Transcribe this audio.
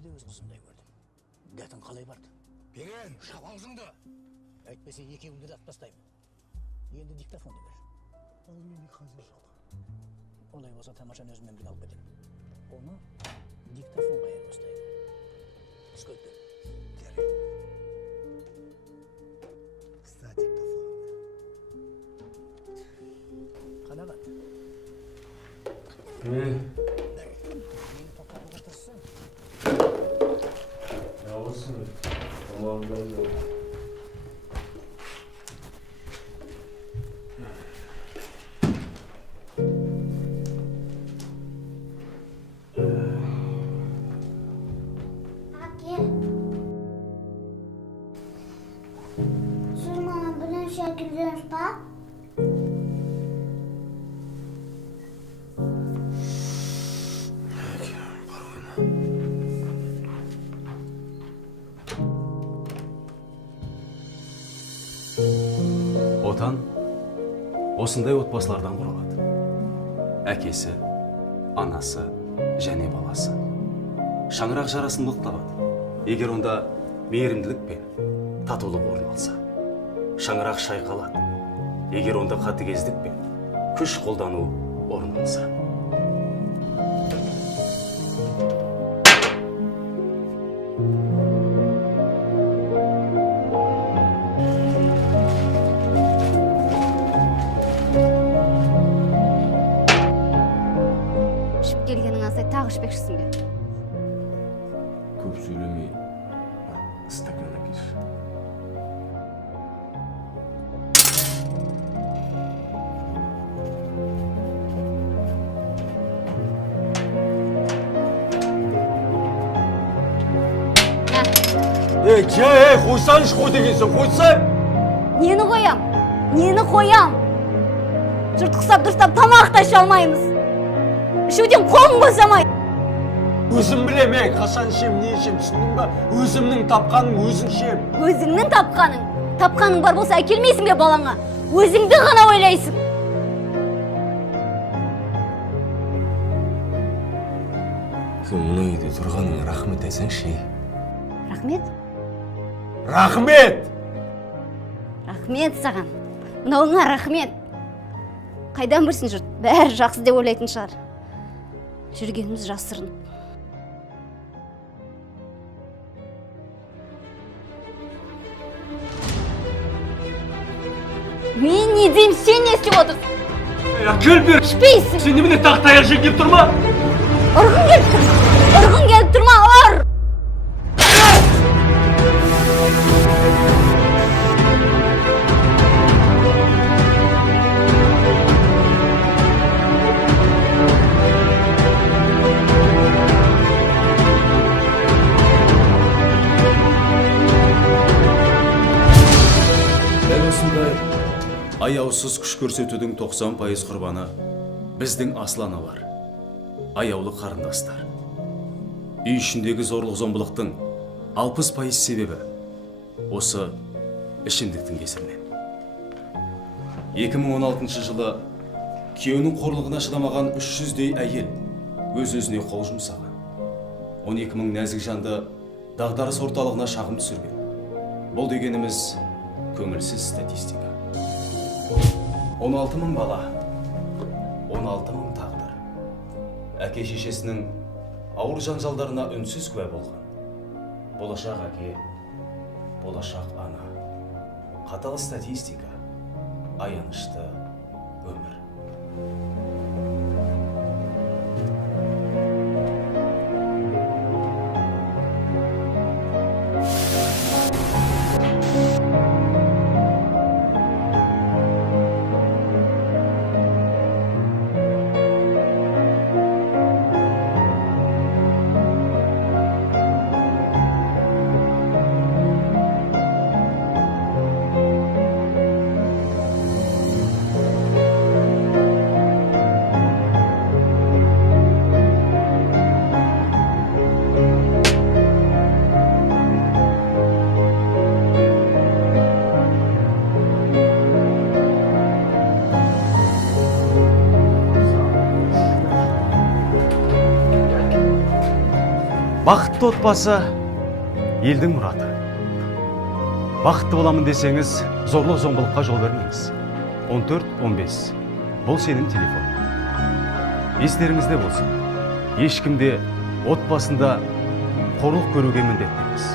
өзіңді де өз қызымдай көрдім. Дәтің қалай барды? Берен, шабалжыңды. Әйтпесе екеуіңді де атпастаймын. Енді диктофонды бер. Ол менің қазір жоқ. Олай болса тамашаны өзіммен бірге алып кетемін. Оны диктофонға айырбастаймын. Түскөйтті. Керек. Кстати, диктофонымды. Қанағат. Мені тоқтатуға тырыссың. Жалғызсың. Allah'ımdan da. Siz bana bilen şekilleriniz bak. Отан осындай отбасылардан құралады. Әкесі, анасы және баласы. Шаңырақ жарасын мықталады. Егер онда мейірімділік пен татулық орын алса. Шаңырақ шайқалады. Егер онда қатыгездік пен күш қолдану орын алса. Тағы ішпекшісің бе? Көп сөйлемей, стакан әкелші. Қойсаңшы, қой дегенсің, қойса! Нені қоям? Нені қоям? Жұртықсап дұрыстап тамақ та іше алмаймыз. Ішуден қолым босамайды. Өзім білем, қашан ішем, не ішем, түсіндің ба? Өзімнің тапқаным өзің ішем. Өзіңнің тапқаның? Тапқаның бар болса әкелмейсің бе балаңа? Өзіңді ғана ойлайсың. Мына үйде тұрғаныңа рахмет айтсаңшы. Рахмет? Рахмет! Рахмет саған. Мынауыңа рахмет. Қайдан білсін жұрт? Бәрі жақсы деп ойлайтын шығар. Жүргеніміз жасырын. Мен не деймін, сен не істеп отырсың? Әкел бер! Ішпейсің! Сен немене тақтаяқ жеңгеп тұрма? Ұрғың келіп тұр! Ұрғың келіп тұрма, ұр! Дәл осындай аяусыз күш көрсетудің 90% құрбаны біздің асыл аналар, аяулы қарындастар. Үй ішіндегі зорлық-зомбылықтың 60% себебі осы ішімдіктің кесірінен. 2016 жылы күйеуінің қорлығына шыдамаған 300-дей әйел өз-өзіне қол жұмсаған. 12 000 нәзік жанды дағдарыс орталығына шағым түсірген. Бұл дегеніміз көңілсіз статистика. 16 000 бала, 16 000 тағдыр. Әке шешесінің ауыр жанжалдарына үнсіз куә болған. Болашақ әке, болашақ ана. Қатал статистика, аянышты өмір. Бақытты отбасы елдің мұраты. Бақытты боламын десеңіз, зорлық зомбылыққа жол бермеңіз. 14-15. Бұл сенің телефон. Естеріңізде болсын. Ешкімде отбасында қорлық көруге міндетті емес.